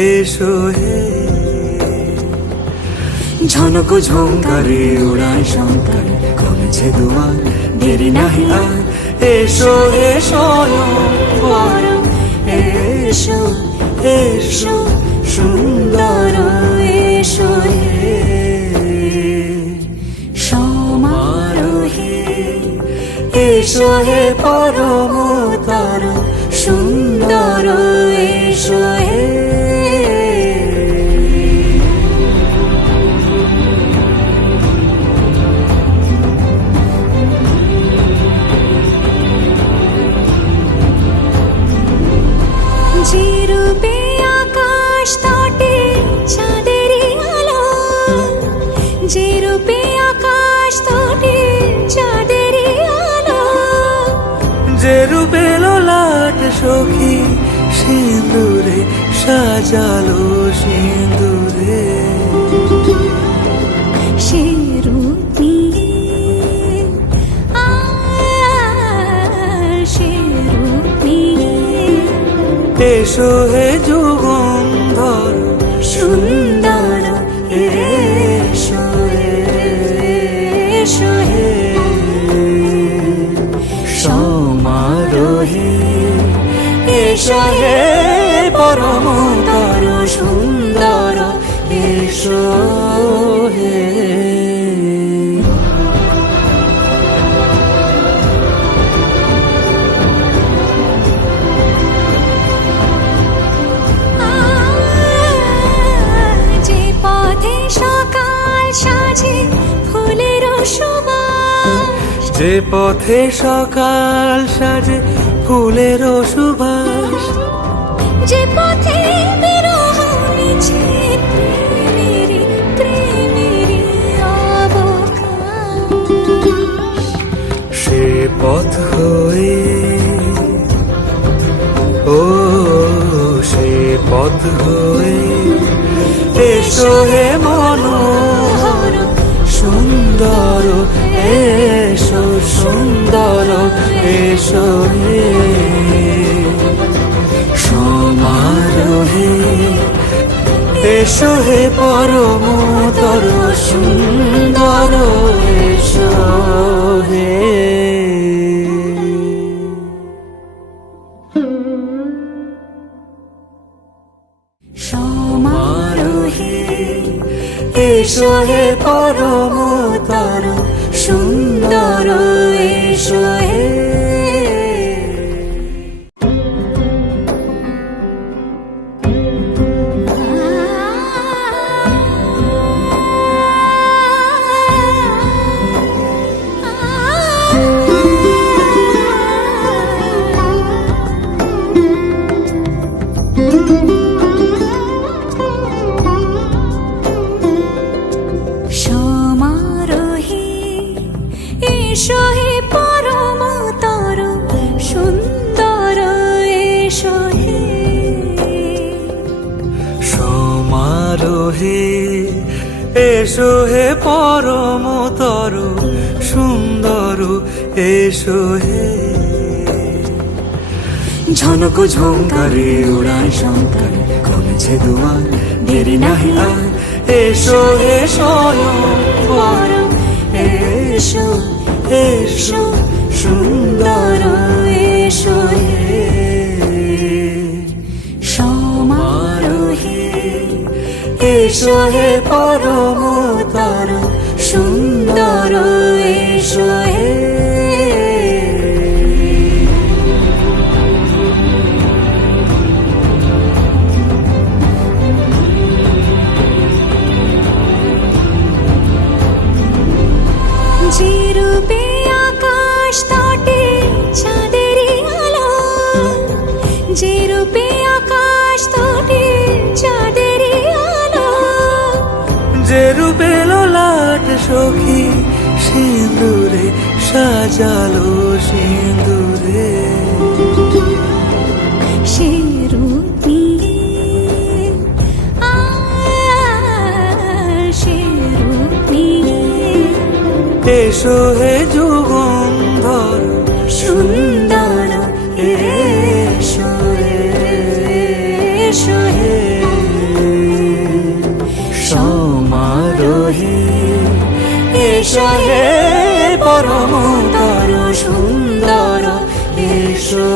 এসো হে। ঝনক ঝঙ্কারে উড়ায় শঙ্কারে কমেছে দুয়ার, দেরি নাহি আর। এসো এসো পরম, এসো এসো সুন্দর, এসো হে সমারোহে। এসো হে পরমতর সুন্দর, এসো হে। যে রূপে আকাশ তটে চাঁদেরই আলো, যে রূপে আকাশ তটে চাঁদেরই আলো, যে রূপে ললাট সখী সিঁদুরে সাজালো সিঁদুরে। সে রূপ নিয়ে সে রূপ নিয়ে এসো হে যুগন্ধর সুন্দর, এসো এসো হে সমারোহে। এসো হে পরমতর সুন্দর, এসো হে। যে পথে সকাল সাজে ফুলের সুবাস, যে পথে বিরহ মিছে প্রেমেরই প্রেমেরই অবকাশ, সে পথ হয়ে ও সে পথ হয়ে এসো হে মনোহর সুন্দর, এসো সুন্দর, এসো হে সমারোহে। এসো হে পরমতর সুন্দর, এসো হে। সমারোহে এসো হে পরমতর সুন্দর, এসো হে। সমারোহে এসো হে পরমতর সুন্দর, এসো হে সমারোহে। এসো হে পরমতর সুন্দর, এসো হে। ঝনক ঝঙ্কারে উড়ায় শঙ্কারে কমেছে দুয়ার, দেরি নাহি আর। এসো এসো পরম, এসো এসো সুন্দর, এসো হে সমারোহে। এসো হে পরমতর সুন্দর, এসো হে। যে রূপে আকাশ তটে চাঁদেরই আলো, যে রূপে আকাশ তটে চাঁদেরই আলো, যে রূপে ললাট সখী সিঁদুরে সাজালো সিঁদুরে। সে রূপ নিয়ে সে রূপ নিয়ে এসো হে যুগন্ধর সুন্দর, এসো এসো হে। এসো হে পরমতর সুন্দর এসো